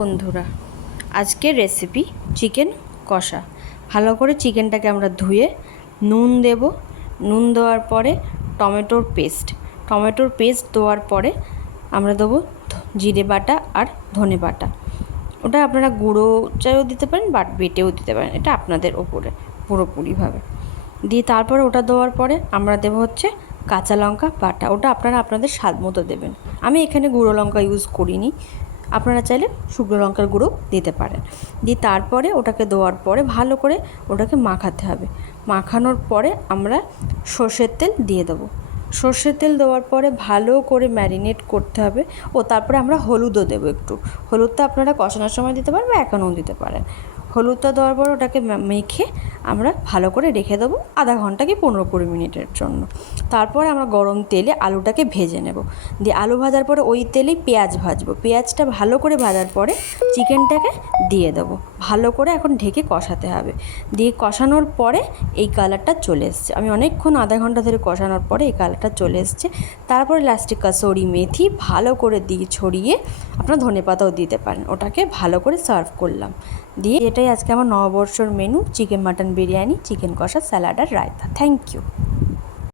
বন্ধুরা, আজকের recipe chicken কষা। ভালো করে চিকেনটাকে আমরা ধুয়ে নুন দেব। নুন দেওয়ার পরে টমেটোর পেস্ট দেওয়ার পরে আমরা দেবো জিরে বাটা আর ধনে বাটা। ওটা আপনারা গুঁড়ো চাইও দিতে পারেন, বাট বেটেও দিতে পারেন, এটা আপনাদের ওপরে পুরোপুরিভাবে দিয়ে তারপরে ওটা দেওয়ার পরে আমরা দেবো হচ্ছে কাঁচা লঙ্কা বাটা। ওটা আপনারা আপনাদের স্বাদ মতো দেবেন। আমি এখানে গুঁড়ো লঙ্কা ইউজ করিনি, আপনারা চাইলে শুকনো লঙ্কার গুঁড়ো দিতে পারেন। দিয়ে তারপরে ওটাকে দেওয়ার পরে ভালো করে ওটাকে মাখাতে হবে। মাখানোর পরে আমরা সর্ষের তেল দিয়ে দেবো। সর্ষের তেল দেওয়ার পরে ভালো করে ম্যারিনেট করতে হবে। তারপরে আমরা হলুদও দেবো একটু। হলুদটা আপনারা কষানোর সময় দিতে পারেন বা এখনও দিতে পারেন। হলুদটা দেওয়ার পর ওটাকে মেখে আমরা ভালো করে রেখে দেবো আধা ঘন্টা কি 15-20 মিনিটের জন্য। তারপরে আমরা গরম তেলে আলুটাকে ভেজে নেব। দিয়ে আলু ভাজার পরে ওই তেলেই পেঁয়াজ ভাজবো। পেঁয়াজটা ভালো করে ভাজার পরে চিকেনটাকে দিয়ে দেবো। ভালো করে এখন ঢেকে কষাতে হবে। দিয়ে কষানোর পরে এই কালারটা চলে এসছে। আমি অনেকক্ষণ আধা ঘন্টা ধরে কষানোর পরে এই কালারটা চলে এসছে। তারপরে লাস্টে কাসুরি মেথি ভালো করে দিয়ে ছড়িয়ে আপনারা ধনেপাতাও দিতে পারেন। ওটাকে ভালো করে সার্ভ করলাম। দিয়ে এটাই আজকে আমার নববর্ষর menu, chicken mutton biryani, chicken কষা, স্যালাড আর রায়তা। Thank you.